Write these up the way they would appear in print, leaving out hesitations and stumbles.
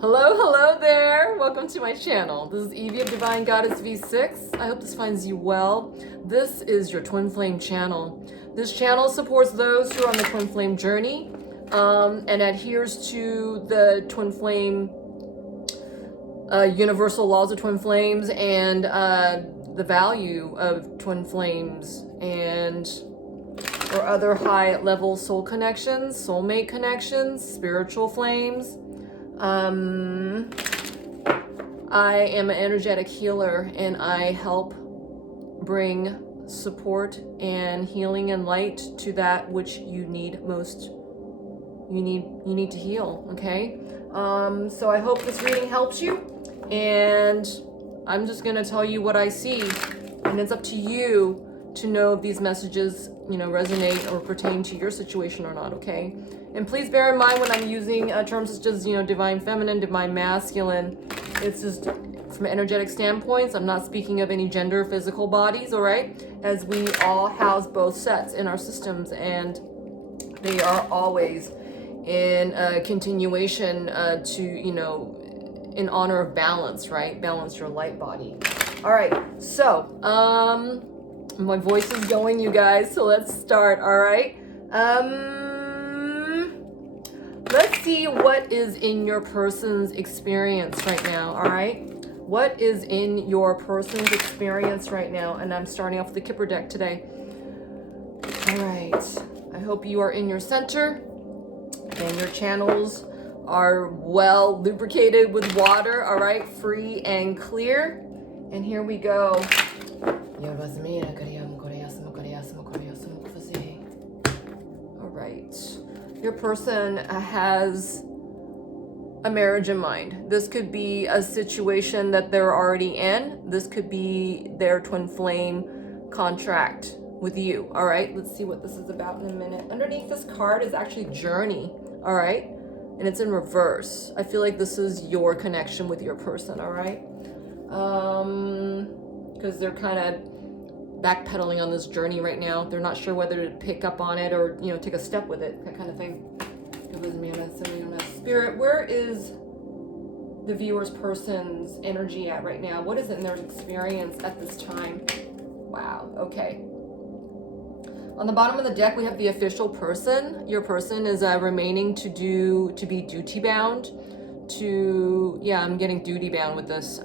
Hello there. Welcome to my channel. This is Evie of Divine Goddess V6. I hope this finds you well. This is your twin flame channel. This channel supports those who are on the twin flame journey and adheres to the twin flame universal laws of twin flames and the value of twin flames and or other high level soul connections, soulmate connections, spiritual flames. I am an energetic healer and I help bring support and healing and light to that which you need most. You need to heal, okay? So I hope this reading helps you, and I'm just gonna tell you what I see, and it's up to you to know if these messages, resonate or pertain to your situation or not, okay? And please bear in mind when I'm using terms such as, divine feminine, divine masculine, it's just from an energetic standpoints. I'm not speaking of any gender, physical bodies, all right? As we all house both sets in our systems, and they are always in a continuation to, in honor of balance, right? Balance your light body. All right, so, my voice is going, you guys, so let's start, all right? Let's see what is in your person's experience right now, all right? What is in your person's experience right now? And I'm starting off with the Kipper deck today. All right, I hope you are in your center and your channels are well lubricated with water, all right? Free and clear. And here we go. All right. Your person has a marriage in mind. This could be a situation that they're already in. This could be their twin flame contract with you. All right, let's see what this is about in a minute. Underneath this card is actually journey. All right, and it's in reverse. I feel like this is your connection with your person. All right, because they're kind of backpedaling on this journey right now. They're not sure whether to pick up on it or take a step with it, that kind of thing. Spirit, where is the viewer's person's energy at right now? What is in their experience at this time? Wow, okay. On the bottom of the deck, we have the official person. Your person is remaining to be duty bound. I'm getting duty bound with this.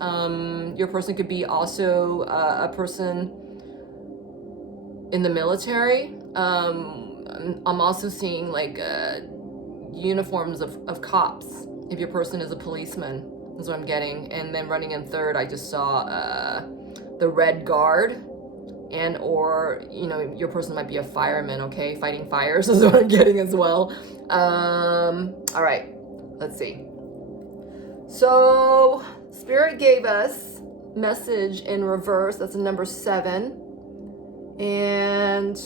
Your person could be also a person in the military. I'm also seeing like uniforms of cops. If your person is a policeman, is what I'm getting. And then running in third, I just saw the Red Guard. And or your person might be a fireman, okay? Fighting fires is what I'm getting as well. All right, let's see. So Spirit gave us message in reverse. That's a number 7. And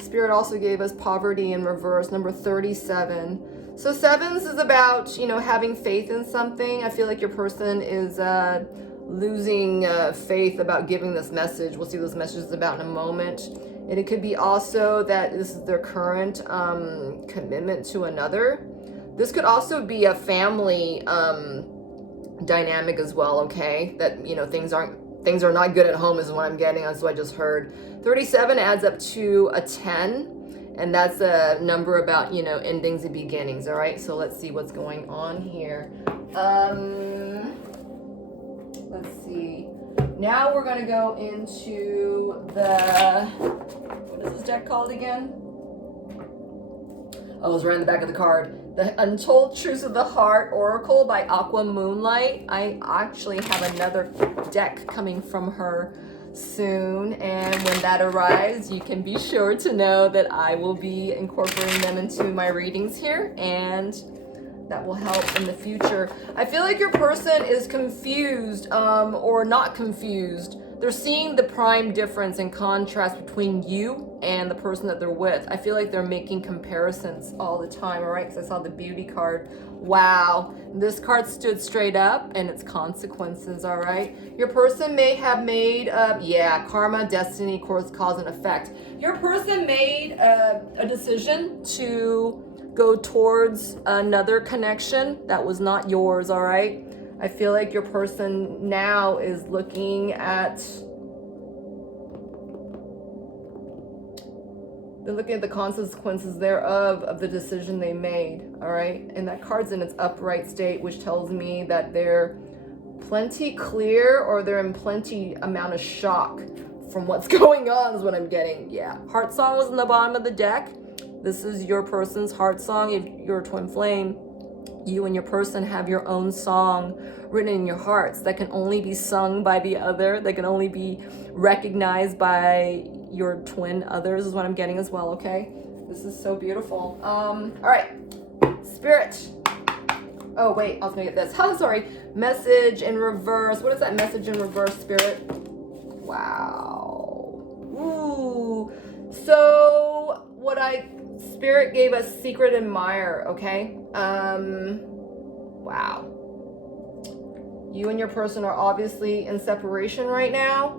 Spirit also gave us poverty in reverse, number 37. So 7s is about, having faith in something. I feel like your person is losing faith about giving this message. We'll see what this message is about in a moment. And it could be also that this is their current commitment to another. This could also be a family dynamic as well, okay? That, things are not good at home is what I'm getting. That's what I just heard. 37 adds up to a 10, and that's a number about, endings and beginnings, all right? So let's see what's going on here. Let's see. Now we're going to go into what is this deck called again? Oh, it was right in the back of the card. The Untold Truths of the Heart Oracle by Aqua Moonlight. I actually have another deck coming from her soon, and when that arrives, you can be sure to know that I will be incorporating them into my readings here, and that will help in the future. I feel like your person is confused or not confused. They're seeing the prime difference and contrast between you and the person that they're with. I feel like they're making comparisons all the time, all right? Because I saw the beauty card. Wow. This card stood straight up and its consequences, all right? Your person may have made, karma, destiny, cause and effect. Your person made a decision to go towards another connection that was not yours, all right? I feel like your person now is looking at, they're looking at the consequences thereof of the decision they made, all right? And that card's in its upright state, which tells me that they're plenty clear, or they're in plenty amount of shock from what's going on is what I'm getting. Yeah, heart song was in the bottom of the deck. This is your person's heart song. If you're a twin flame, you and your person have your own song written in your hearts that can only be sung by the other, that can only be recognized by your twin others is what I'm getting as well, okay? This is so beautiful. All right, Spirit. Oh, wait, I was gonna get this. Oh, sorry. Message in reverse. What is that message in reverse, Spirit? Wow. Ooh. So Spirit gave us secret admirer, okay? Wow. You and your person are obviously in separation right now.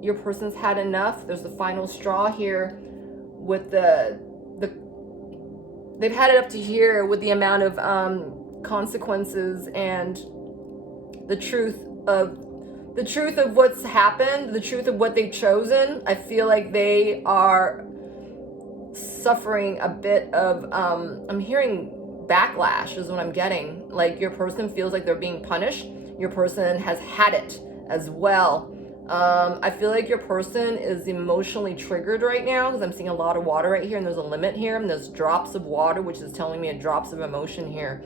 Your person's had enough. There's the final straw here with they've had it up to here with the amount of consequences and the truth of what's happened, the truth of what they've chosen. I feel like they are suffering a bit of I'm hearing backlash is what I'm getting. Like your person feels like they're being punished. Your person has had it as well. I feel like your person is emotionally triggered right now because I'm seeing a lot of water right here, and there's a limit here, and there's drops of water, which is telling me drops of emotion here.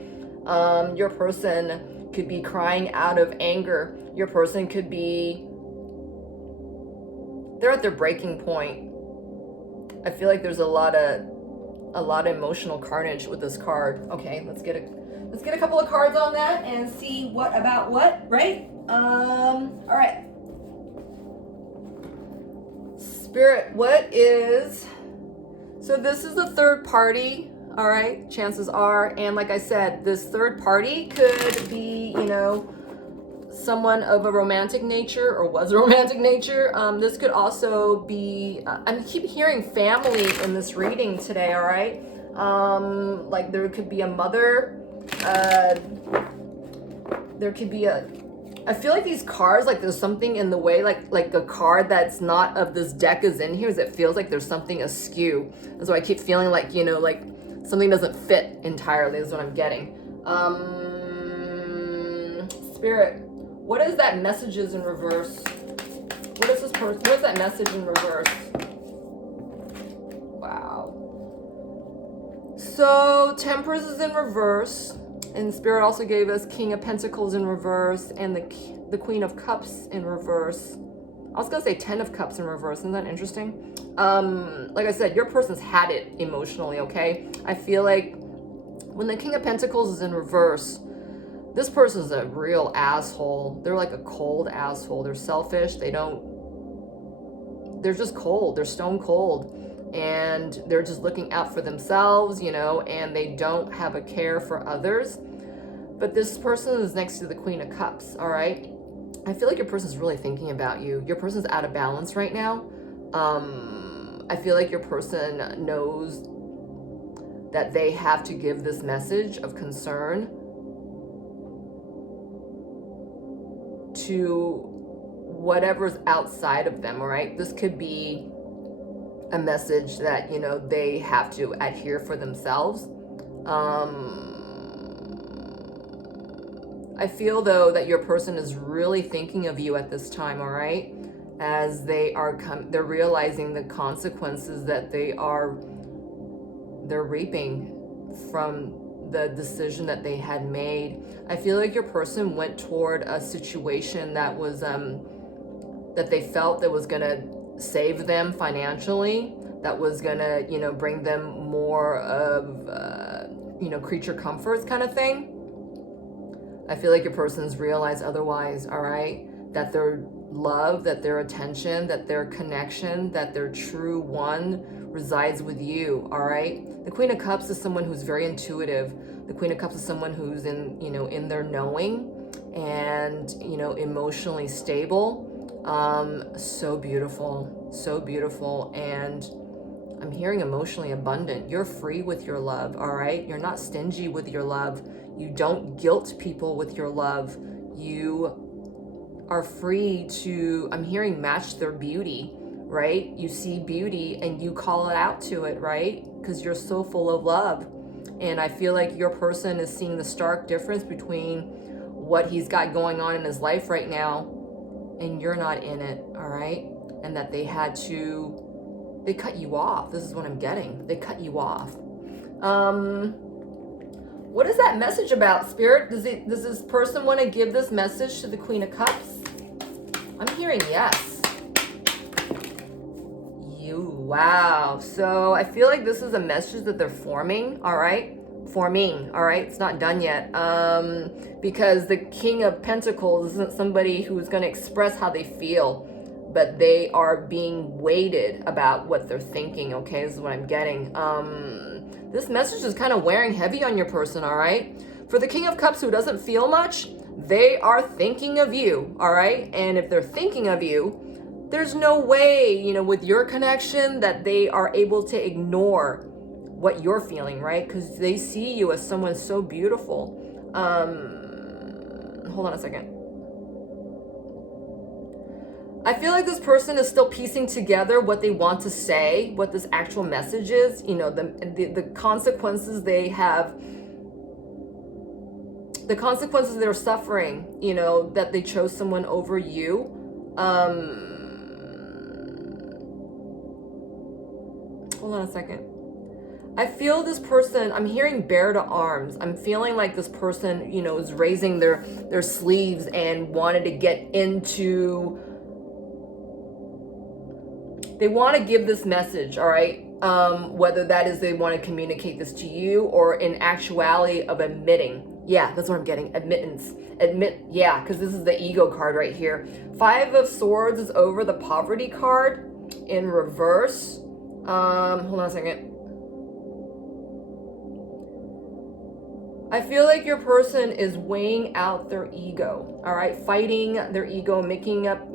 Your person could be crying out of anger. Your person could be, they're at their breaking point. I feel like there's a lot of emotional carnage with this card. Okay, let's get a couple of cards on that and see what about what, right? All right. Spirit, so this is the third party, all right, chances are, and like I said, this third party could be, someone of a romantic nature or was a romantic nature. This could also be, I keep hearing family in this reading today, all right? Like there could be a mother, there could be I feel like these cards, like there's something in the way, like a card that's not of this deck is in here, is it feels like there's something askew. And so I keep feeling like, like something doesn't fit entirely is what I'm getting. Spirit, what is that messages in reverse? What is that message in reverse? Wow. So Temperance is in reverse. And Spirit also gave us King of Pentacles in reverse and the Queen of Cups in reverse. I was gonna say 10 of Cups in reverse. Isn't that interesting? Like I said, your person's had it emotionally, okay? I feel like when the King of Pentacles is in reverse, this person's a real asshole. They're like a cold asshole. They're selfish. They're just cold. They're stone cold. And they're just looking out for themselves, and they don't have a care for others. But this person is next to the Queen of Cups, all right? I feel like your person's really thinking about you. Your person's out of balance right now. I feel like your person knows that they have to give this message of concern to whatever's outside of them, all right? This could be a message that, they have to adhere for themselves. I feel though that your person is really thinking of you at this time, all right? As they're realizing the consequences that they're reaping from the decision that they had made. I feel like your person went toward a situation that was that they felt that was gonna save them financially, that was gonna, bring them more of, creature comforts kind of thing. I feel like your person's realized otherwise, all right? That their love, that their attention, that their connection, that their true one resides with you, all right? The Queen of Cups is someone who's very intuitive. The Queen of Cups is someone who's in their knowing and, emotionally stable. So beautiful, and I'm hearing emotionally abundant. You're free with your love, all right? You're not stingy with your love. You don't guilt people with your love. You are free to, I'm hearing, match their beauty, right? You see beauty and you call it out to it, right? Because you're so full of love. And I feel like your person is seeing the stark difference between what he's got going on in his life right now and you're not in it, all right? And that they cut you off. This is what I'm getting. They cut you off. What is that message about, Spirit? Does this person want to give this message to the Queen of Cups? I'm hearing yes. Wow. So I feel like this is a message that they're forming, all right? It's not done yet. Because the King of Pentacles isn't somebody who's going to express how they feel, but they are being weighted about what they're thinking, okay? This is what I'm getting. This message is kind of wearing heavy on your person, all right? For the King of Cups who doesn't feel much, they are thinking of you, all right? And if they're thinking of you, there's no way, with your connection that they are able to ignore what you're feeling, right? Because they see you as someone so beautiful. Hold on a second. I feel like this person is still piecing together what they want to say, what this actual message is, the consequences they have, the consequences they're suffering, that they chose someone over you. Hold on a second. I feel this person, I'm hearing bear to arms. I'm feeling like this person, is raising their sleeves and wanted to get into, they want to give this message, all right? Whether that is they want to communicate this to you or in actuality of admitting. Yeah, that's what I'm getting. Admittance. Yeah, because this is the ego card right here. 5 of Swords is over the Poverty card in reverse. Hold on a second. I feel like your person is weighing out their ego, all right? Fighting their ego, making up,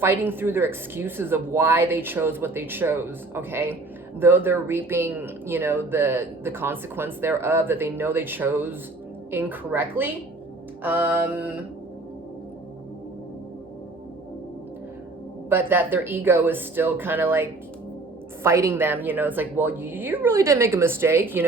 fighting through their excuses of why they chose what they chose, okay? Though they're reaping, the consequence thereof that they know they chose incorrectly. But that their ego is still kind of like fighting them, it's like, well, you really didn't make a mistake, you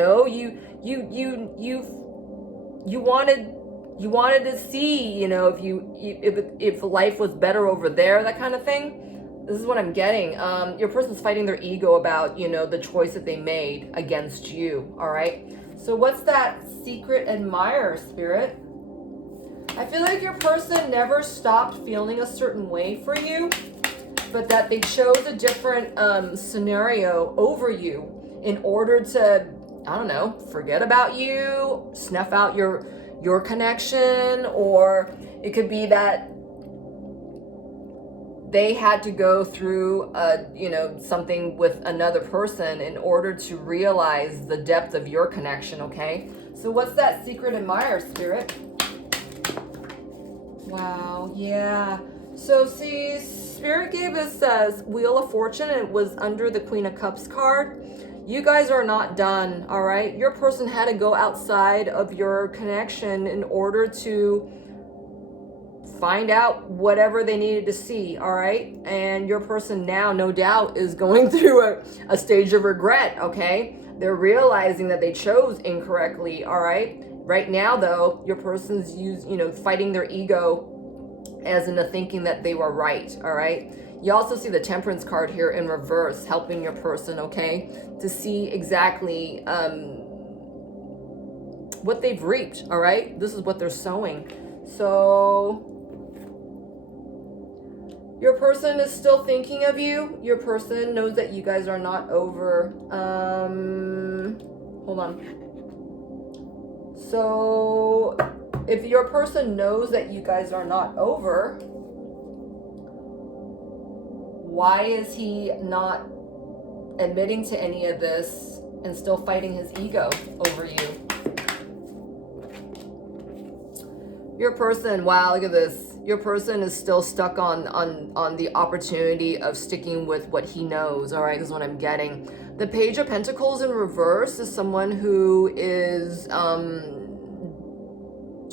wanted to see, if life was better over there, that kind of thing. This is what I'm getting. Your person's fighting their ego about, the choice that they made against you. All right. So what's that secret admirer, Spirit? I feel like your person never stopped feeling a certain way for you, but that they chose a different scenario over you in order to, I don't know, forget about you, snuff out your connection, or it could be that they had to go through something with another person in order to realize the depth of your connection, okay? So what's that secret admirer, Spirit? Wow, yeah. So see, Spirit gave us Wheel of Fortune, and it was under the Queen of Cups card. You guys are not done, all right? Your person had to go outside of your connection in order to find out whatever they needed to see, all right? And your person now, no doubt, is going through a stage of regret, okay? They're realizing that they chose incorrectly, all right? Right now, though, your person's fighting their ego as in the thinking that they were right, all right? You also see the Temperance card here in reverse, helping your person, okay, to see exactly what they've reaped, all right? This is what they're sowing. So your person is still thinking of you. Your person knows that you guys are not over. Hold on. So if your person knows that you guys are not over, why is he not admitting to any of this and still fighting his ego over you? Your person, wow, look at this. Your person is still stuck on the opportunity of sticking with what he knows, all right? This is what I'm getting. The Page of Pentacles in reverse is someone who is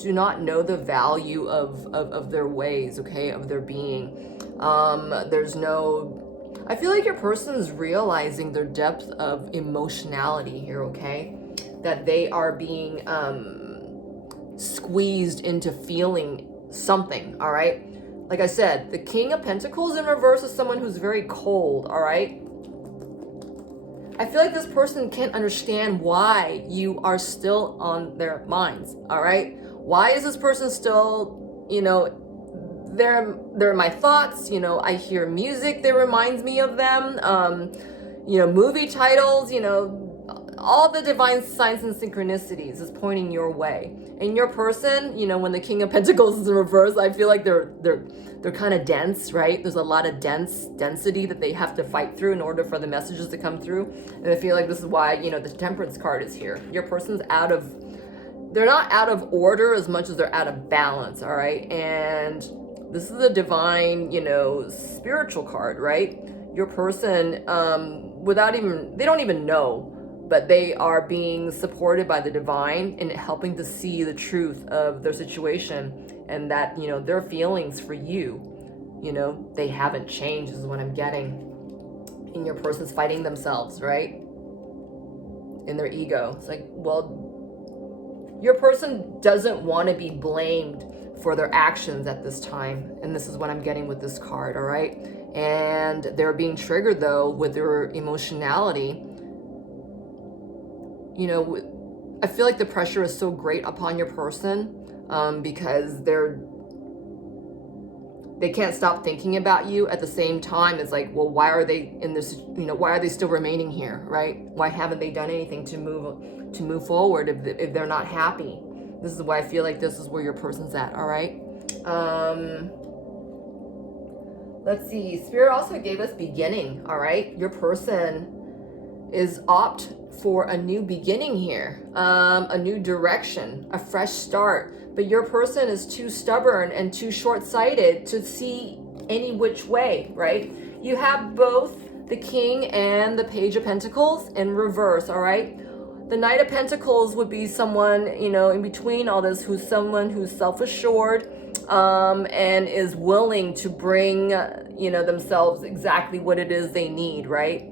do not know the value of their ways, okay, of their being. There's no, I feel like your person is realizing their depth of emotionality here, okay? That they are being squeezed into feeling something, all right? Like I said, the King of Pentacles in reverse is someone who's very cold, all right? I feel like this person can't understand why you are still on their minds, all right? Why is this person still, you know, they're my thoughts, you know, I hear music that reminds me of them, you know, movie titles, you know, all the divine signs and synchronicities is pointing your way. And your person, you know, when the King of Pentacles is in reverse, I feel like they're kind of dense, right? There's a lot of density that they have to fight through in order for the messages to come through. And I feel like this is why, you know, the Temperance card is here. Your person's they're not out of order as much as they're out of balance, all right? And this is a divine, you know, spiritual card, right? Your person, they don't even know, but they are being supported by the divine and helping to see the truth of their situation, and that, you know, their feelings for you, you know, they haven't changed is what I'm getting. And your person's fighting themselves, right? In their ego. It's like, well, your person doesn't want to be blamed for their actions at this time. And this is what I'm getting with this card, all right? And they're being triggered, though, with their emotionality. You know, I feel like the pressure is so great upon your person because they can't stop thinking about you. At the same time, it's like, well, why are they in this, you know, why are they still remaining here, right? Why haven't they done anything to move forward if they're not happy? This is why I feel like this is where your person's at, all right? Let's see. Spirit also gave us beginning, all right? Your person is opt for a new beginning here, a new direction, a fresh start. But your person is too stubborn and too short-sighted to see any which way, right? You have both the King and the Page of Pentacles in reverse, all right? The Knight of Pentacles would be someone, you know, in between all this, who's someone who's self-assured and is willing to bring, you know, themselves exactly what it is they need, right?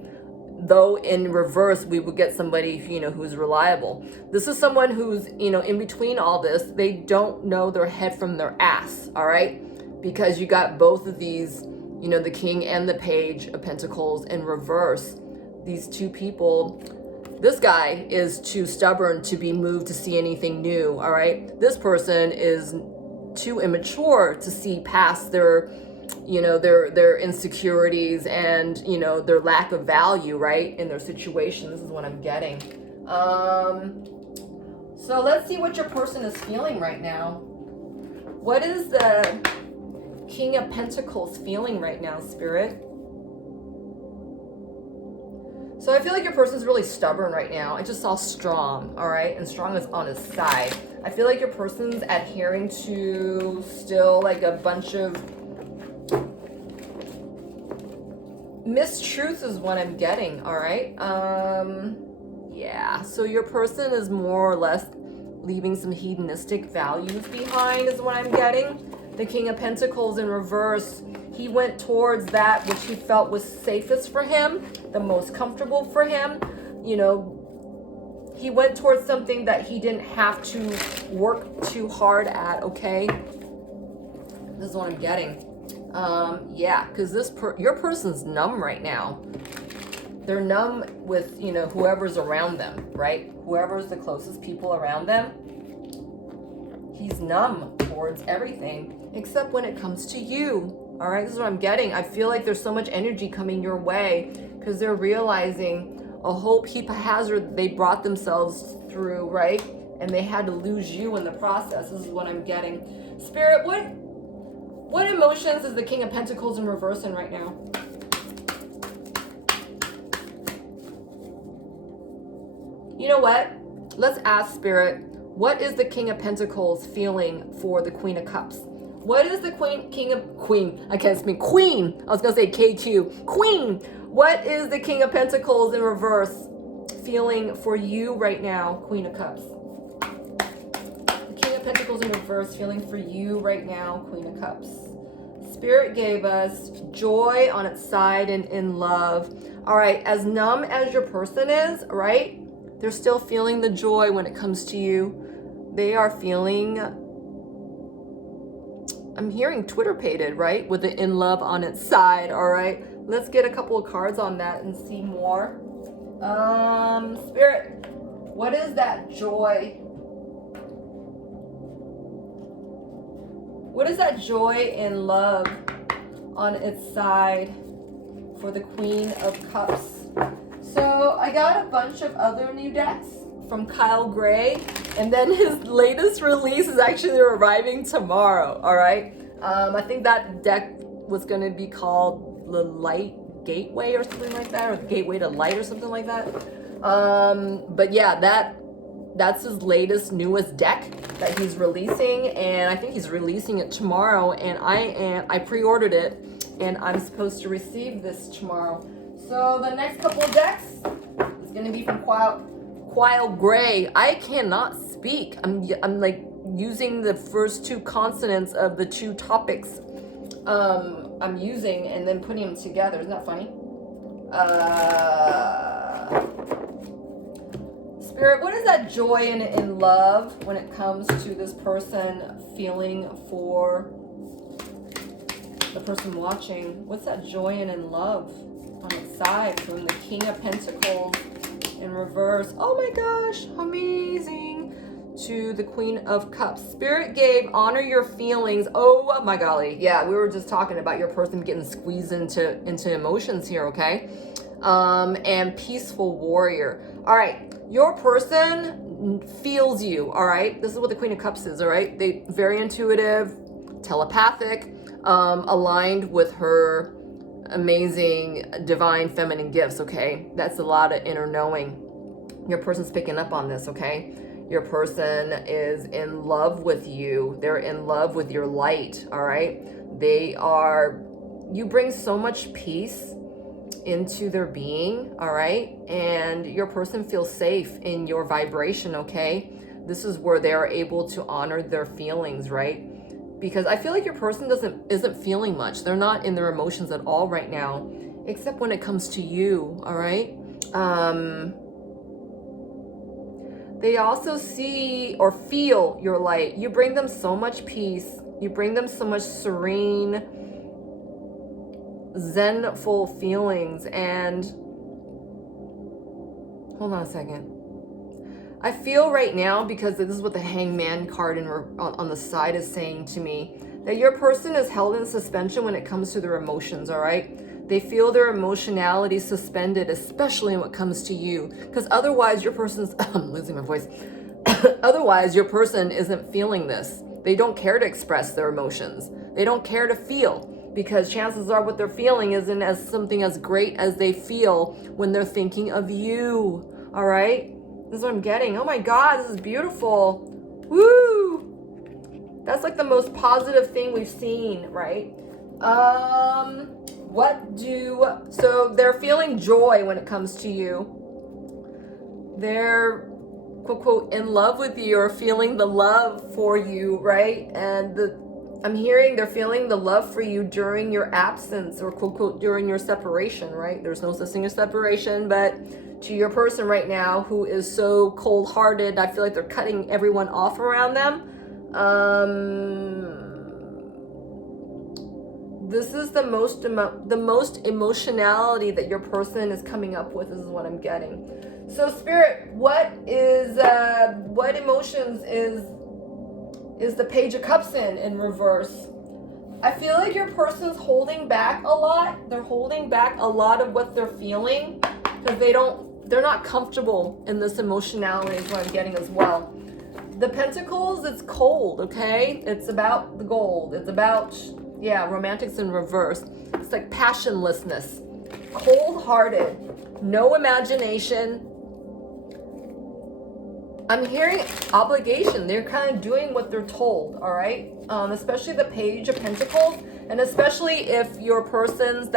Though in reverse, we would get somebody, you know, who's reliable. This is someone who's, you know, in between all this. They don't know their head from their ass, all right? Because you got both of these, you know, the King and the Page of Pentacles in reverse. These two people, this guy is too stubborn to be moved to see anything new, all right? This person is too immature to see past their, you know, their insecurities and, you know, their lack of value, right, in their situation. This is what I'm getting. So let's see what your person is feeling right now. What is the King of Pentacles feeling right now, Spirit? So I feel like your person's really stubborn right now. I just saw strong, all right? And strong is on his side. I feel like your person's adhering to still like a bunch of mistruths is what I'm getting, all right? Yeah, so your person is more or less leaving some hedonistic values behind is what I'm getting. The King of Pentacles in reverse, he went towards that which he felt was safest for him, the most comfortable for him. You know, he went towards something that he didn't have to work too hard at, okay? This is what I'm getting. Yeah, because your person's numb right now. They're numb with, you know, whoever's around them, right? Whoever's the closest people around them. He's numb towards everything except when it comes to you. All right, this is what I'm getting. I feel like there's so much energy coming your way because they're realizing a whole heap of hazard they brought themselves through, right? And they had to lose you in the process. This is what I'm getting. Spirit, what emotions is the King of Pentacles in reverse in right now? You know what? Let's ask Spirit, what is the King of Pentacles feeling for the Queen of Cups? What is the Queen? I can't speak. Queen. I was going to say KQ. Queen. What is the King of Pentacles in reverse feeling for you right now, Queen of Cups? The King of Pentacles in reverse feeling for you right now, Queen of Cups. Spirit gave us joy on its side and in love. All right, as numb as your person is, right? They're still feeling the joy when it comes to you. They are feeling, I'm hearing Twitter-pated, right? With the in love on its side, all right? Let's get a couple of cards on that and see more. Spirit, what is that joy? What is that joy and love on its side for the Queen of Cups? So I got a bunch of other new decks from Kyle Gray, and then his latest release is actually arriving tomorrow, all right? I think that deck was going to be called the Light Gateway or something like that, or the Gateway to Light or something like that. But yeah, that's his latest, newest deck that he's releasing, and I think he's releasing it tomorrow, and I pre-ordered it, and I'm supposed to receive this tomorrow. So the next couple of decks is going to be from Kyle Gray. I cannot speak. I'm like using the first two consonants of the two topics I'm using and then putting them together. Isn't that funny? Spirit, what is that joy and in love when it comes to this person feeling for the person watching? What's that joy and in love on its side from the King of Pentacles in reverse? Oh my gosh, amazing. To the Queen of Cups. Spirit gave honor your feelings. Oh my golly. Yeah, we were just talking about your person getting squeezed into emotions here, okay? And peaceful warrior. All right. Your person feels you, all right? This is what the Queen of Cups is, all right? They very intuitive, telepathic, aligned with her amazing divine feminine gifts, okay? That's a lot of inner knowing. Your person's picking up on this, okay? Your person is in love with you. They're in love with your light, all right? You bring so much peace into their being, all right? And your person feels safe in your vibration, okay? This is where they are able to honor their feelings, right? Because I feel like your person isn't feeling much. They're not in their emotions at all right now, except when it comes to you, all right? They also see or feel your light. You bring them so much peace. You bring them so much serene, zenful feelings. And hold on a second. I feel right now, because this is what the Hangman card on the side is saying to me, that your person is held in suspension when it comes to their emotions, all right? They feel their emotionality suspended, especially when it comes to you. Because otherwise your person's, I'm losing my voice. Otherwise your person isn't feeling this. They don't care to express their emotions. They don't care to feel, because chances are what they're feeling isn't as something as great as they feel when they're thinking of you, all right? This is what I'm getting. Oh my God, this is beautiful. Woo! That's like the most positive thing we've seen, right? So they're feeling joy when it comes to you. They're, quote, quote, in love with you, or feeling the love for you, right? And I'm hearing they're feeling the love for you during your absence, or quote, quote, during your separation, right? There's no such thing as separation, but to your person right now who is so cold-hearted, I feel like they're cutting everyone off around them. This is the most emotionality that your person is coming up with. This is what I'm getting. So Spirit, what emotions is the Page of Cups in reverse? I feel like your person's holding back a lot. They're holding back a lot of what they're feeling because they're not comfortable in this emotionality is what I'm getting as well. The Pentacles, it's cold, okay? It's about the gold. It's about, romantics in reverse. It's like passionlessness, cold-hearted, no imagination, I'm hearing obligation. They're kind of doing what they're told, all right? Especially the Page of Pentacles, and especially if your person's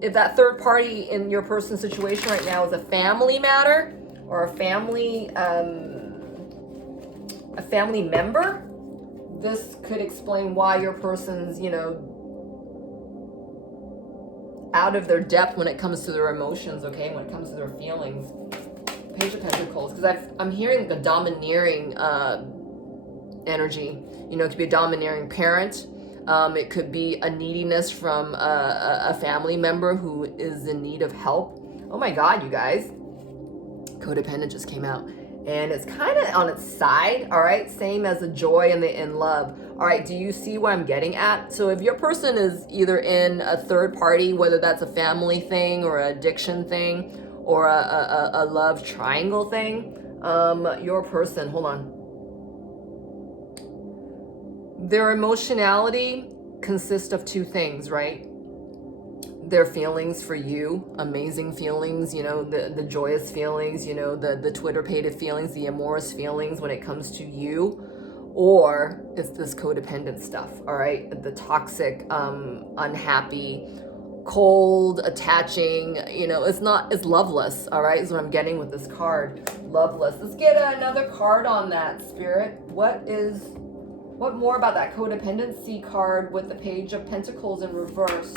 if that third party in your person's situation right now is a family matter or a family member, this could explain why your person's, you know, out of their depth when it comes to their emotions, okay, when it comes to their feelings. Page of Pentacles, because I'm hearing the domineering energy. You know, it could be a domineering parent. It could be a neediness from a family member who is in need of help. Oh my God, you guys. Codependent just came out. And it's kind of on its side, all right? Same as the joy and the in love. All right, do you see what I'm getting at? So if your person is either in a third party, whether that's a family thing or an addiction thing or a love triangle thing, your person, hold on. Their emotionality consists of two things, right? Their feelings for you, amazing feelings, you know, the joyous feelings, you know, the Twitter-pated feelings, the amorous feelings when it comes to you, or it's this codependent stuff, all right? The toxic, unhappy, cold, attaching, you know, it's loveless, all right, is what I'm getting with this card, loveless. Let's get another card on that, Spirit. What more about that codependency card with the Page of Pentacles in reverse?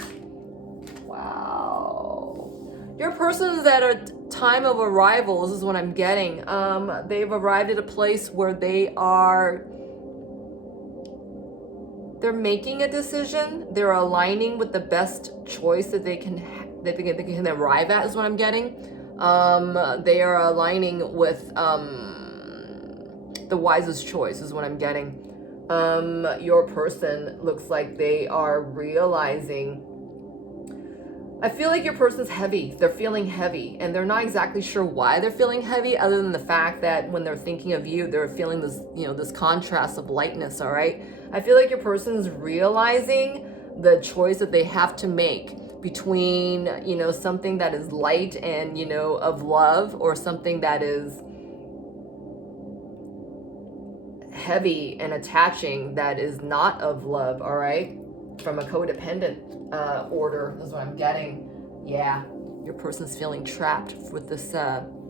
Wow. Your person's at a time of arrival, this is what I'm getting. They've arrived at a place where they're making a decision. They're aligning with the best choice that they can arrive at, is what I'm getting. They are aligning with the wisest choice, is what I'm getting. Your person looks like they are realizing, I feel like your person's heavy. They're feeling heavy, and they're not exactly sure why they're feeling heavy, other than the fact that when they're thinking of you, they're feeling this, you know, this contrast of lightness, all right? I feel like your person's realizing the choice that they have to make between, you know, something that is light and, you know, of love, or something that is heavy and attaching that is not of love, all right? From a codependent order, is what I'm getting. Yeah, your person's feeling trapped with this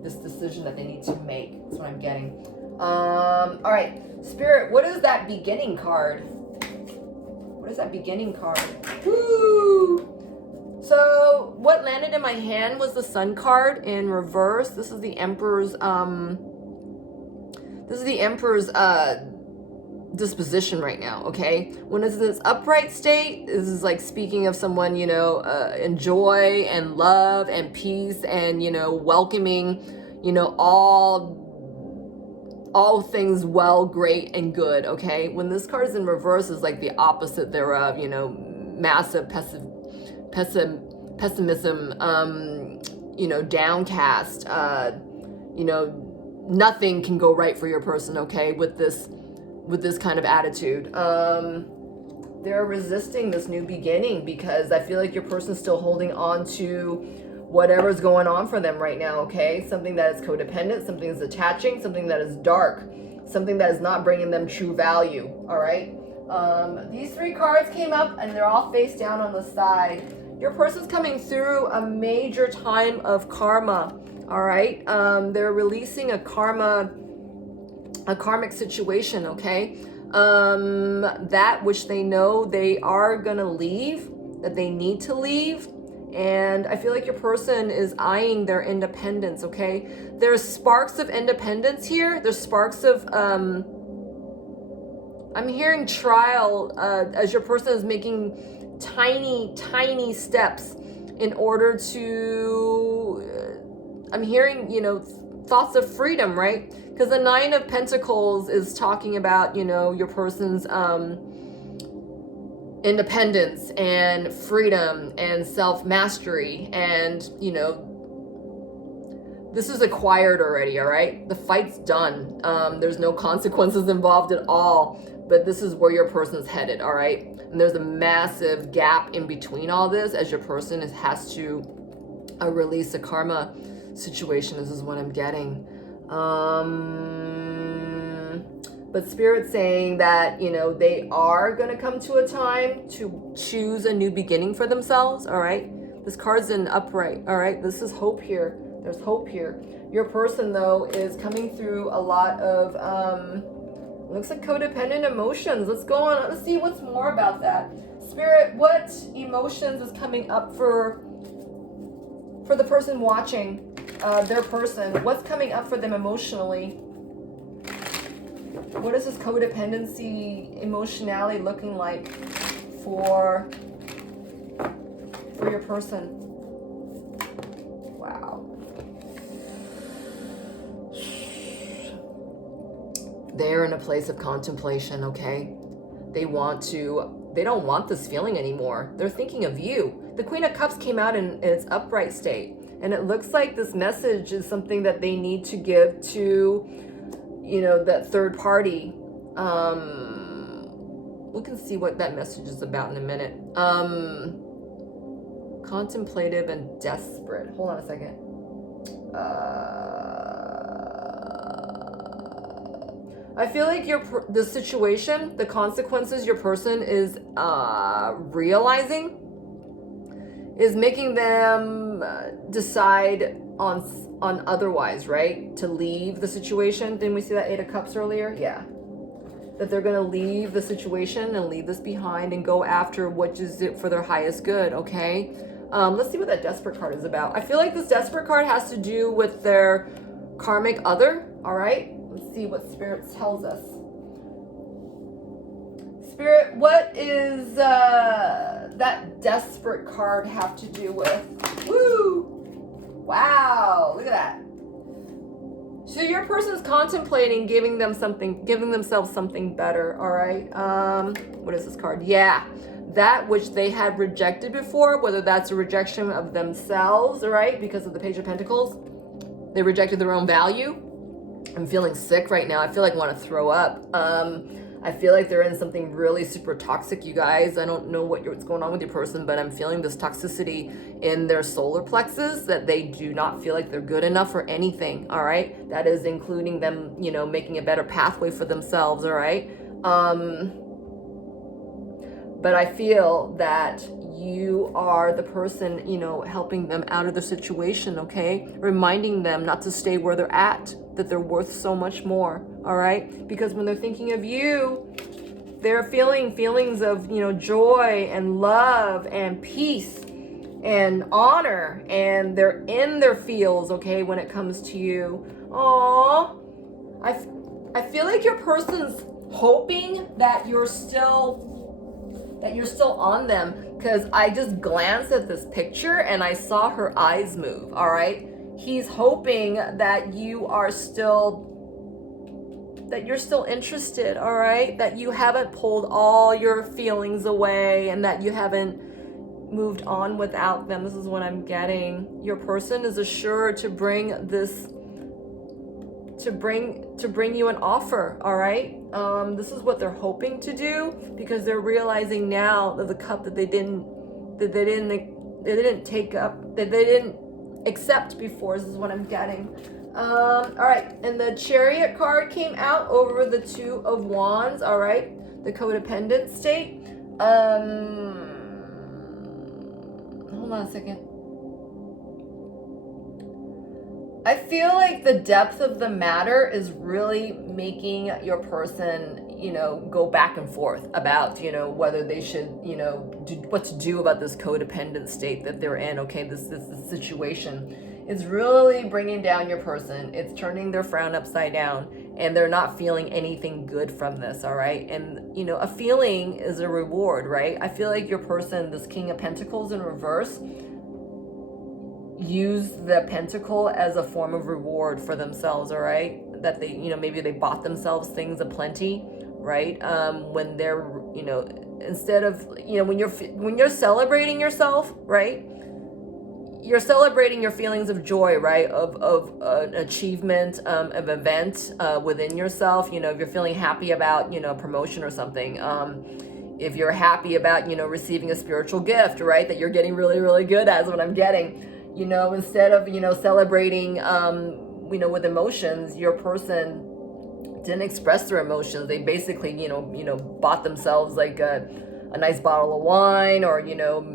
this decision that they need to make. That's what I'm getting. All right, Spirit, what is that beginning card? What is that beginning card? Woo! So what landed in my hand was the Sun card in reverse. This is the Emperor's disposition right now, okay? When it's this upright state, this is like speaking of someone, you know, in joy and love and peace and, you know, welcoming, you know, all things well, great, and good, okay? When this card is in reverse, is like the opposite thereof, you know, massive pessimism, you know, downcast, you know, nothing can go right for your person, okay, with this kind of attitude. They're resisting this new beginning because I feel like your person's still holding on to whatever's going on for them right now, okay? Something that is codependent, something that's attaching, something that is dark, something that is not bringing them true value, all right? These three cards came up and they're all face down on the side. Your person's coming through a major time of karma, all right? They're releasing a karmic situation, okay? That which they know they are gonna leave, that they need to leave. And I feel like your person is eyeing their independence, okay? There's sparks of independence here. There's sparks of, I'm hearing trial as your person is making tiny steps in order to, I'm hearing, you know, thoughts of freedom, right? Because the Nine of Pentacles is talking about, you know, your person's independence and freedom and self-mastery, and, you know, this is acquired already, all right? The fight's done. There's no consequences involved at all, but this is where your person's headed, all right? And there's a massive gap in between all this as your person has to a release, a karma situation. This is what I'm getting. But Spirit's saying that, you know, they are going to come to a time to choose a new beginning for themselves, all right? This card's in upright, all right? This is hope here. There's hope here. Your person, though, is coming through a lot of, looks like codependent emotions. Let's go on. Let's see what's more about that. Spirit, what emotions is coming up for the person watching, their person? What's coming up for them emotionally? What is this codependency, emotionality looking like for your person? Wow. They're in a place of contemplation, okay? They don't want this feeling anymore. They're thinking of you. The Queen of Cups came out in its upright state, and it looks like this message is something that they need to give to, you know, that third party. We can see what that message is about in a minute. Contemplative and desperate. Hold on a second. I feel like the situation, the consequences your person is realizing is making them decide on otherwise, right? To leave the situation. Didn't we see that 8 of Cups earlier? Yeah. That they're going to leave the situation and leave this behind and go after what is it for their highest good, okay? Let's see what that desperate card is about. I feel like this desperate card has to do with their karmic other, all right? Let's see what Spirit tells us. Spirit, what is that desperate card have to do with? Woo! Wow, look at that. So your person is contemplating giving themselves something better, all right? What is this card? Yeah, that which they had rejected before, whether that's a rejection of themselves, all right, because of the Page of Pentacles. They rejected their own value. I'm feeling sick right now. I feel like I want to throw up. I feel like they're in something really super toxic, you guys. I don't know what's going on with your person, but I'm feeling this toxicity in their solar plexus, that they do not feel like they're good enough for anything, all right? That is including them, you know, making a better pathway for themselves, all right? But I feel that you are the person, you know, helping them out of the situation, okay? Reminding them not to stay where they're at, that they're worth so much more, all right? Because when they're thinking of you, they're feeling feelings of, you know, joy and love and peace and honor, and they're in their feels, okay, when it comes to you. Aww. I feel like your person's hoping that you're still on them, because I just glanced at this picture and I saw her eyes move, all right? He's hoping that you're still interested, all right? That you haven't pulled all your feelings away and that you haven't moved on without them. This is what I'm getting. Your person is assured to bring you an offer, all right? This is what they're hoping to do, because they're realizing now that the cup that they didn't take up, that they didn't accept before. This is what I'm getting. All right, and the Chariot card came out over the 2 of Wands, all right? The codependent state. Hold on a second. I feel like the depth of the matter is really making your person, you know, go back and forth about, you know, whether they should, you know, what to do about this codependent state that they're in, okay? This situation is really bringing down your person. It's turning their frown upside down, and they're not feeling anything good from this, all right? And, you know, a feeling is a reward, right? I feel like your person, this King of Pentacles in reverse, use the pentacle as a form of reward for themselves, all right? That they, you know, maybe they bought themselves things aplenty, right? When they're, you know, instead of, you know, when you're celebrating yourself, right? You're celebrating your feelings of joy, right? Of an achievement, of event within yourself. You know, if you're feeling happy about, you know, promotion or something, if you're happy about, you know, receiving a spiritual gift, right? That you're getting really, really good at is what I'm getting. You know, instead of, you know, celebrating, you know, with emotions, your person didn't express their emotions. They basically, you know, bought themselves like a nice bottle of wine, or, you know,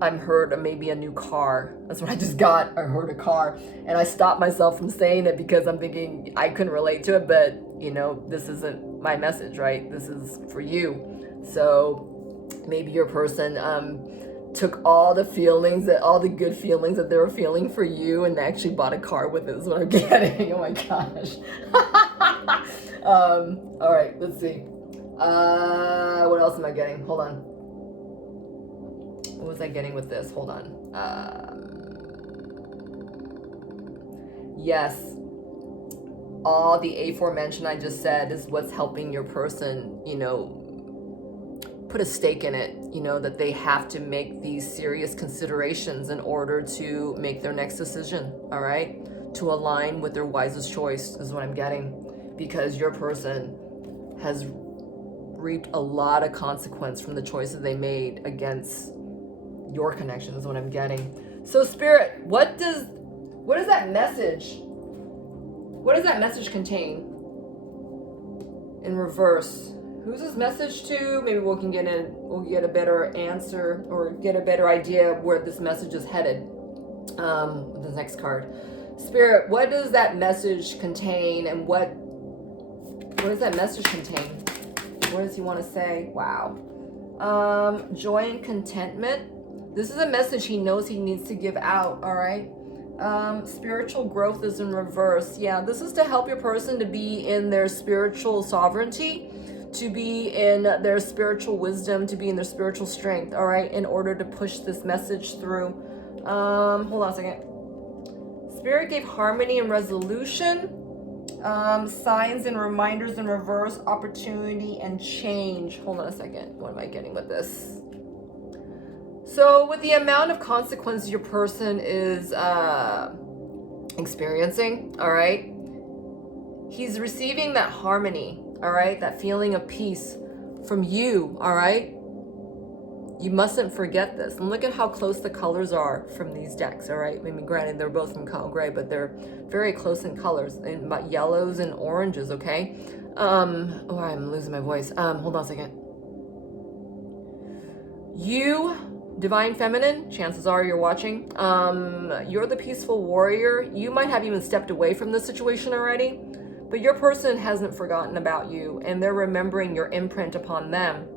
I'm heard maybe a new car. That's what I just got. I heard a car, and I stopped myself from saying it because I'm thinking I couldn't relate to it, but you know, this isn't my message, right? This is for you. So maybe your person took all the feelings, all the good feelings that they were feeling for you, and actually bought a car with it, is what I'm getting. Oh my gosh. All right, let's see. What else am I getting? Hold on. What was I getting with this? Hold on. Yes. All the aforementioned I just said is what's helping your person, you know, put a stake in it, you know, that they have to make these serious considerations in order to make their next decision, all right? To align with their wisest choice is what I'm getting, because your person has reaped a lot of consequence from the choices they made against your connection is what I'm getting. So Spirit, what does that message, what does that message contain in reverse? Who's this message to? Maybe we'll get a better answer, or get a better idea of where this message is headed. The next card. Spirit, what does that message contain, and what does that message contain? What does he want to say? Wow. Joy and contentment. This is a message he knows he needs to give out, all right? Spiritual growth is in reverse. Yeah, this is to help your person to be in their spiritual sovereignty, to be in their spiritual wisdom, to be in their spiritual strength, all right, in order to push this message through. Hold on a second. Spirit gave harmony and resolution, signs and reminders in reverse, opportunity and change. Hold on a second. What am I getting with this? So with the amount of consequence your person is experiencing, all right, he's receiving that harmony, all right, that feeling of peace from you, all right? You mustn't forget this. And look at how close the colors are from these decks, all right? I mean, granted, they're both from Kyle Gray, but they're very close in colors, and yellows and oranges, okay? Oh, I'm losing my voice. Hold on a second. You, Divine Feminine, chances are you're watching. You're the peaceful warrior. You might have even stepped away from this situation already, but your person hasn't forgotten about you, and they're remembering your imprint upon them.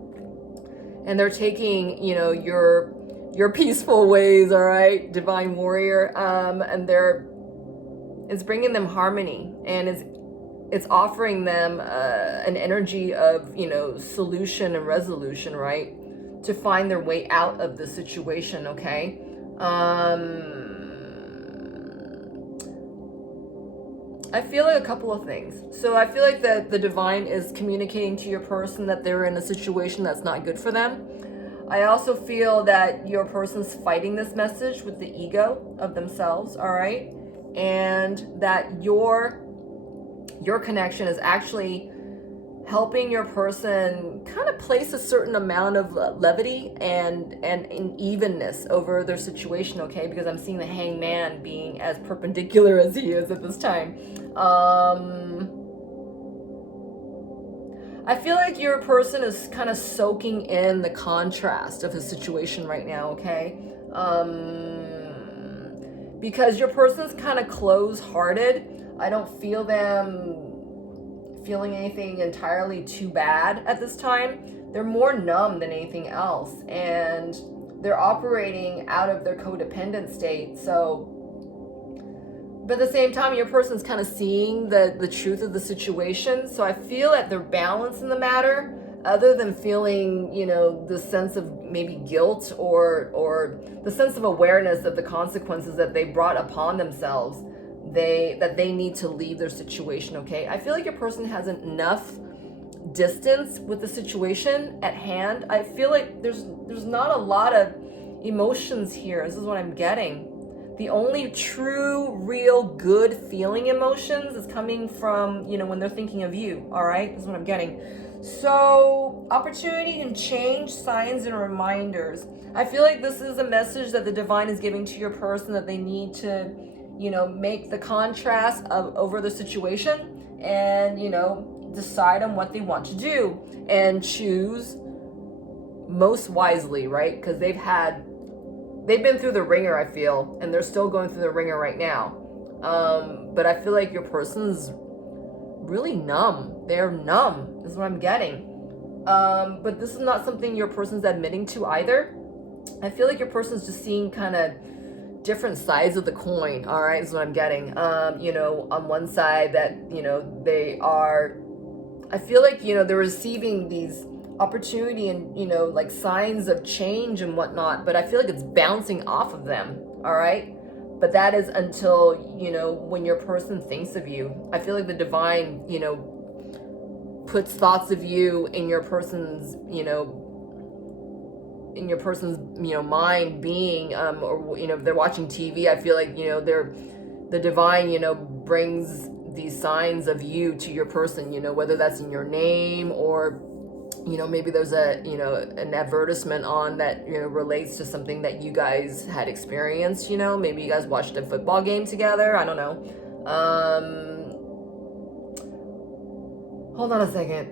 And they're taking, you know, your peaceful ways, all right, Divine Warrior, and it's bringing them harmony, and it's offering them an energy of, you know, solution and resolution, right, to find their way out of the situation, okay? I feel like a couple of things. So I feel like that the divine is communicating to your person that they're in a situation that's not good for them. I also feel that your person's fighting this message with the ego of themselves, all right? And that your connection is actually helping your person kind of place a certain amount of levity and an evenness over their situation, okay? Because I'm seeing the hangman being as perpendicular as he is at this time. I feel like your person is kind of soaking in the contrast of his situation right now, okay? Because your person's kind of close-hearted. I don't feel them feeling anything entirely too bad at this time. They're more numb than anything else, and they're operating out of their codependent state. So, but at the same time, your person's kind of seeing the truth of the situation. So I feel that they're balanced in the matter, other than feeling, you know, the sense of maybe guilt or the sense of awareness of the consequences that they brought upon themselves. That they need to leave their situation, okay? I feel like your person has enough distance with the situation at hand. I feel like there's not a lot of emotions here. This is what I'm getting. The only true, real, good feeling emotions is coming from, you know, when they're thinking of you, all right? This is what I'm getting. So Opportunity and change, signs and reminders. I feel like this is a message that the divine is giving to your person, that they need to, make the contrast over the situation and, decide on what they want to do and choose most wisely, right? Because they've been through the ringer, I feel, and they're still going through the ringer right now. But I feel like your person's really numb. They're numb, is what I'm getting. But this is not something your person's admitting to either. I feel like your person's just seeing kind of different sides of the coin, all right, is what I'm getting. On one side that, they are, I feel like, they're receiving these opportunity and, like signs of change and whatnot, but I feel like it's bouncing off of them, all right? But that is until, when your person thinks of you. I feel like the divine, puts thoughts of you in your person's, mind, being, or, if they're watching TV, I feel like, the divine, brings these signs of you to your person, whether that's in your name or, maybe there's an advertisement on that, relates to something that you guys had experienced, maybe you guys watched a football game together. I don't know. Hold on a second.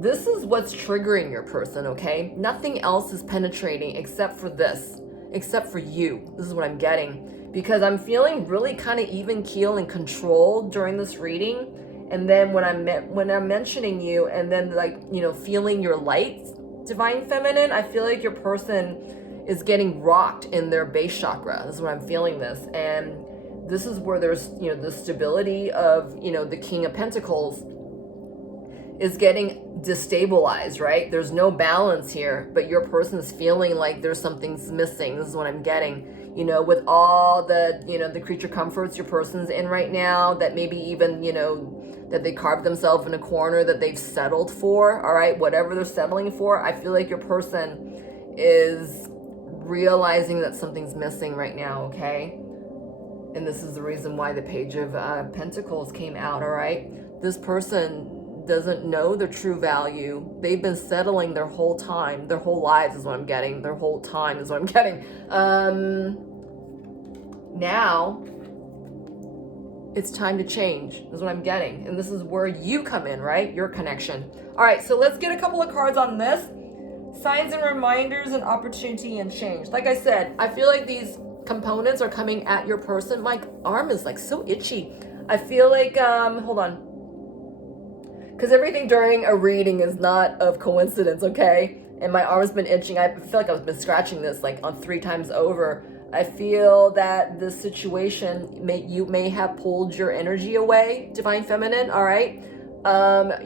This is what's triggering your person, okay? Nothing else is penetrating except for this, except for you. This is what I'm getting. Because I'm feeling really kind of even keel and controlled during this reading. And then when I'm mentioning you and then feeling your light, divine feminine, I feel like your person is getting rocked in their base chakra. This is what I'm feeling this. And this is where there's, the stability of, the King of Pentacles is getting destabilized, right? There's no balance here, but your person is feeling like there's something's missing. This is what I'm getting. With all the, the creature comforts your person's in right now, that maybe even, that they carved themselves in a corner that they've settled for, all right? Whatever they're settling for, I feel like your person is realizing that something's missing right now, okay? And this is the reason why the Page of Pentacles came out, all right? This person doesn't know their true value. They've been settling their whole time, their whole lives is what I'm getting. Their whole time is what I'm getting. Now it's time to change is what I'm getting. And this is where you come in, right? Your connection. All right, so let's get a couple of cards on this. Signs and reminders and opportunity and change. Like I said, I feel like these components are coming at your person. My arm is like so itchy. I feel like, hold on. Because everything during a reading is not of coincidence, okay? And my arm's been itching. I feel like I've been scratching this like on 3 times over. I feel that this situation may have pulled your energy away, divine feminine, all right?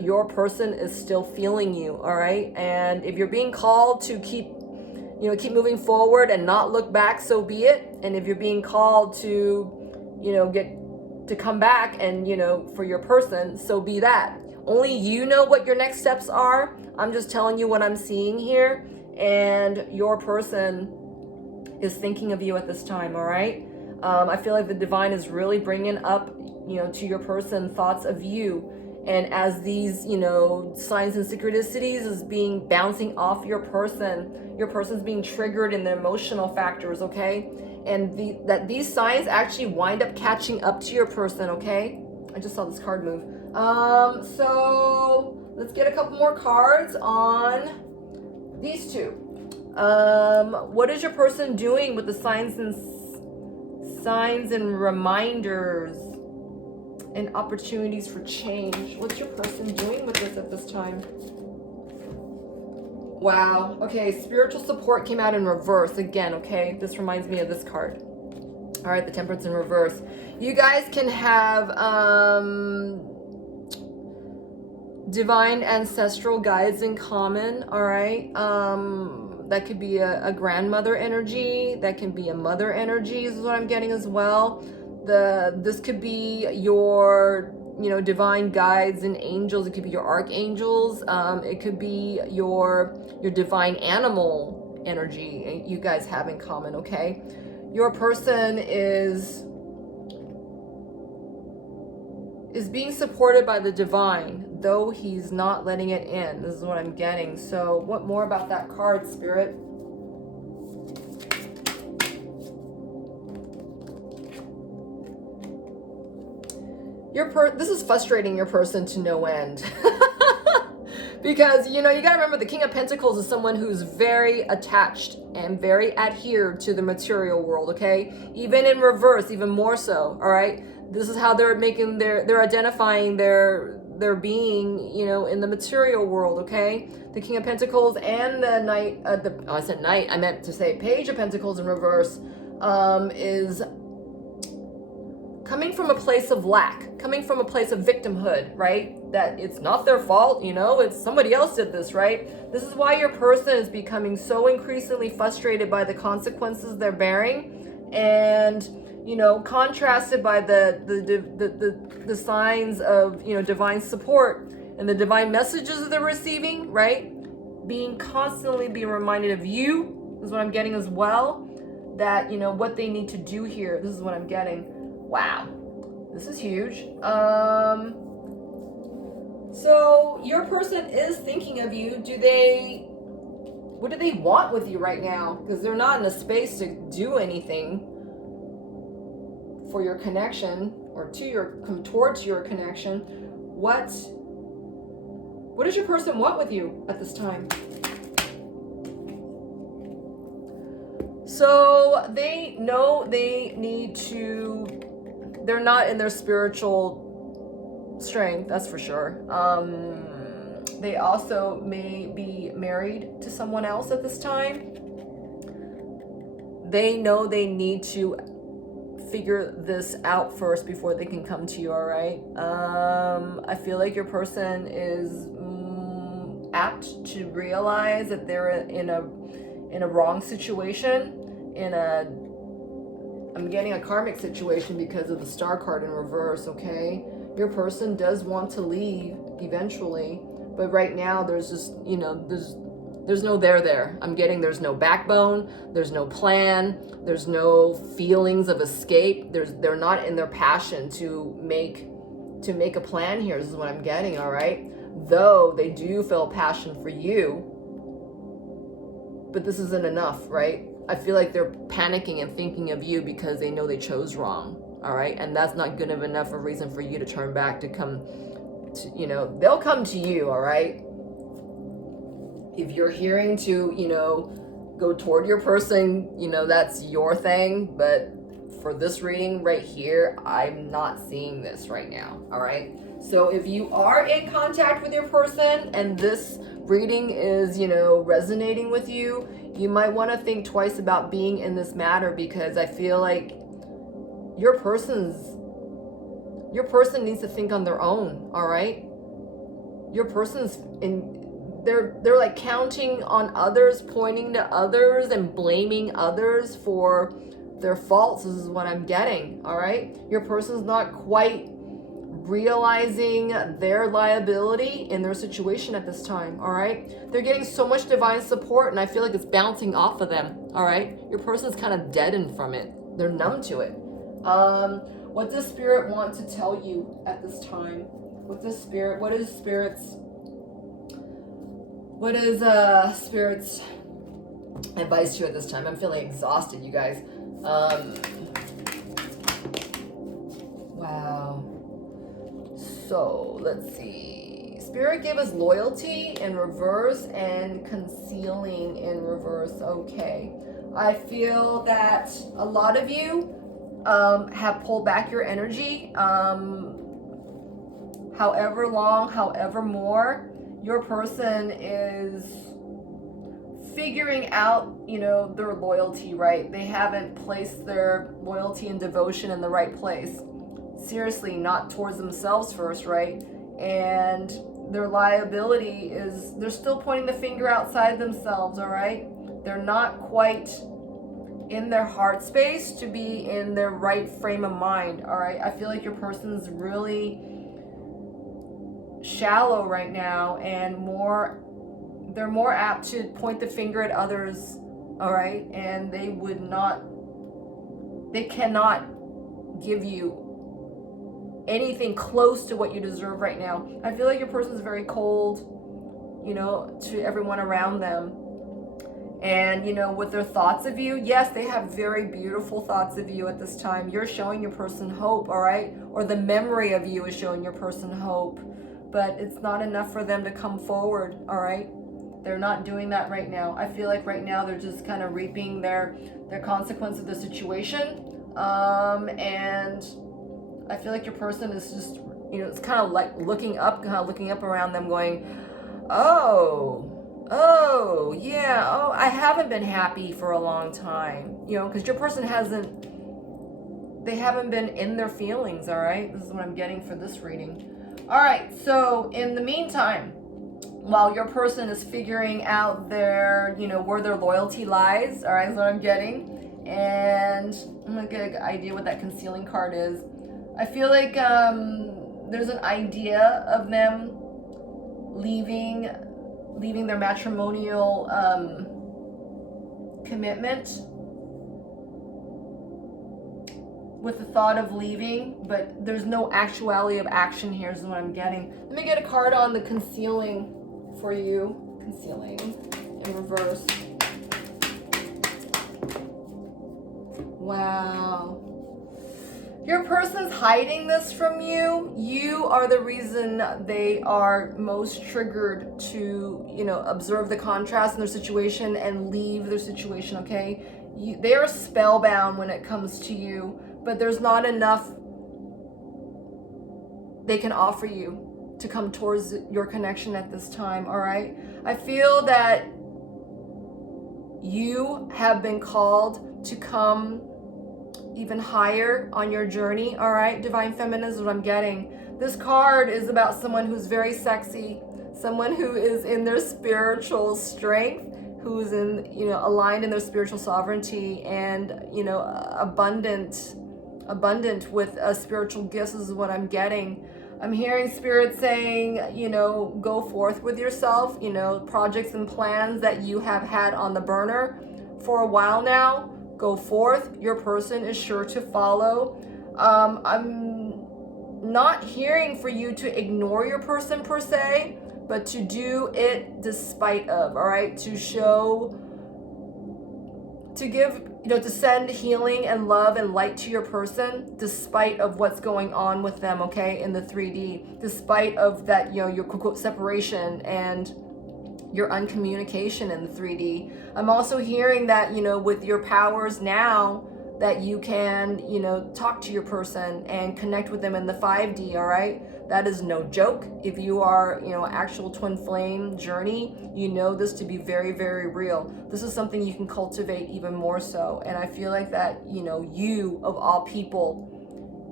Your person is still feeling you, all right? And if you're being called to keep moving forward and not look back, so be it. And if you're being called to, get to come back and, for your person, so be that. Only you know what your next steps are. I'm just telling you what I'm seeing here. And your person is thinking of you at this time, all right? I feel like the divine is really bringing up, to your person thoughts of you. And as these, signs and synchronicities is being bouncing off your person's being triggered in the emotional factors, okay? And that these signs actually wind up catching up to your person, okay? I just saw this card move. So let's get a couple more cards on these two. What is your person doing with the signs and reminders and opportunities for change? What's your person doing with this at this time? Wow. Okay, spiritual support came out in reverse again, okay? This reminds me of this card. All right, the Temperance in reverse. You guys can have divine ancestral guides in common, all right? That could be a grandmother energy. That can be a mother energy is what I'm getting as well. This could be your, divine guides and angels. It could be your archangels. It could be your divine animal energy you guys have in common, okay? Your person is being supported by the divine. though he's not letting it in. This is what I'm getting. So what more about that card, Spirit? This is frustrating your person to no end. Because, you know, you got to remember the King of Pentacles is someone who's very attached and very adhered to the material world, okay? Even in reverse, even more so, all right? This is how they're making they're identifying their being, you know, in the material world, okay? The King of Pentacles and the Knight, I said Knight, I meant to say Page of Pentacles in reverse, is coming from a place of lack, coming from a place of victimhood, right? That it's not their fault, you know, it's somebody else did this, right? This is why your person is becoming so increasingly frustrated by the consequences they're bearing, and, you know, contrasted by the signs of, you know, divine support and the divine messages that they're receiving, right? Being reminded of you is what I'm getting as well, that, you know, what they need to do here. This is what I'm getting. Wow, this is huge. So your person is thinking of you. What do they want with you right now? Because they're not in a space to do anything for your connection or come towards your connection. What does your person want with you at this time? So they know they need to, they're not in their spiritual strength, that's for sure. They also may be married to someone else at this time. They know they need to figure this out first before they can come to you, all right? I feel like your person is apt to realize that they're in a wrong situation, I'm getting a karmic situation because of the Star card in reverse, okay? Your person does want to leave eventually, but right now there's just, you know, there's no there. I'm getting there's no backbone, there's no plan, there's no feelings of escape. They're not in their passion to make a plan here. This is what I'm getting, all right? Though they do feel passion for you, but this isn't enough, right? I feel like they're panicking and thinking of you because they know they chose wrong, all right? And that's not good enough a reason for you to turn back, to come to, you know, they'll come to you, all right? If you're hearing to, you know, go toward your person, you know, that's your thing. But for this reading right here, I'm not seeing this right now, all right? So if you are in contact with your person and this reading is, you know, resonating with you, you might want to think twice about being in this matter, because I feel like your person needs to think on their own, all right? Your person's they're like counting on others, pointing to others and blaming others for their faults. This is what I'm getting, all right? Your person's not quite realizing their liability in their situation at this time, all right? They're getting so much divine support, and I feel like it's bouncing off of them, all right? Your person's kind of deadened from it. They're numb to it. What does Spirit want to tell you at this time? What is Spirit's advice to you at this time? I'm feeling exhausted, you guys. Wow. So let's see. Spirit gave us loyalty in reverse and concealing in reverse. Okay. I feel that a lot of you have pulled back your energy. However long, however more, your person is figuring out, you know, their loyalty, right? They haven't placed their loyalty and devotion in the right place. Seriously, not towards themselves first, right? And their liability is, they're still pointing the finger outside themselves, all right? They're not quite in their heart space to be in their right frame of mind, all right? I feel like your person's really shallow right now, and they're more apt to point the finger at others, all right? And they cannot give you anything close to what you deserve right now. I feel like your person's very cold, you know, to everyone around them. And, you know, with their thoughts of you, yes, they have very beautiful thoughts of you at this time. You're showing your person hope, all right? Or the memory of you is showing your person hope. But it's not enough for them to come forward, all right? They're not doing that right now. I feel like right now they're just kind of reaping their consequence of the situation. And I feel like your person is just, you know, it's kind of like looking up around them going, oh, yeah, oh, I haven't been happy for a long time, you know, because your person they haven't been in their feelings, all right? This is what I'm getting for this reading. All right, so in the meantime, while your person is figuring out their, you know, where their loyalty lies, all right, is what I'm getting, and I'm gonna get an idea what that concealing card is. I feel like there's an idea of them leaving their matrimonial commitment with the thought of leaving, but there's no actuality of action here is what I'm getting. Let me get a card on the concealing for you. Concealing in reverse. Wow. Your person's hiding this from you. You are the reason they are most triggered to, you know, observe the contrast in their situation and leave their situation, okay? They are spellbound when it comes to you, but there's not enough they can offer you to come towards your connection at this time, all right? I feel that you have been called to come even higher on your journey, all right? Divine Feminine is what I'm getting. This card is about someone who's very sexy, someone who is in their spiritual strength, who's in, you know, aligned in their spiritual sovereignty and, you know, abundant with spiritual gifts is what I'm getting. I'm hearing Spirit saying, you know, go forth with yourself, you know, projects and plans that you have had on the burner for a while now. Go forth. Your person is sure to follow. I'm not hearing for you to ignore your person per se, but to do it despite of, all right? To show, to give, you know, to send healing and love and light to your person despite of what's going on with them, okay, in the 3D, despite of that, you know, your quote separation and your uncommunication in the 3D. I'm also hearing that, you know, with your powers now, that you can, you know, talk to your person and connect with them in the 5D, all right? That is no joke. If you are, you know, actual twin flame journey, you know this to be very, very real. This is something you can cultivate even more so. And I feel like that, you know, you of all people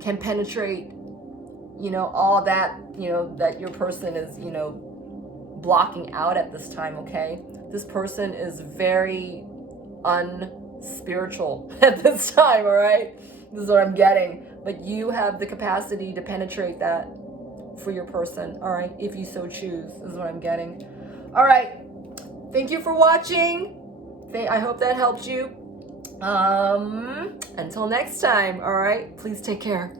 can penetrate, you know, all that, you know, that your person is, you know, blocking out at this time, okay? This person is very unspiritual at this time, all right? This is what I'm getting. But you have the capacity to penetrate that for your person, all right? If you so choose, this is what I'm getting. All right. Thank you for watching. I hope that helped you. Until next time, all right? Please take care.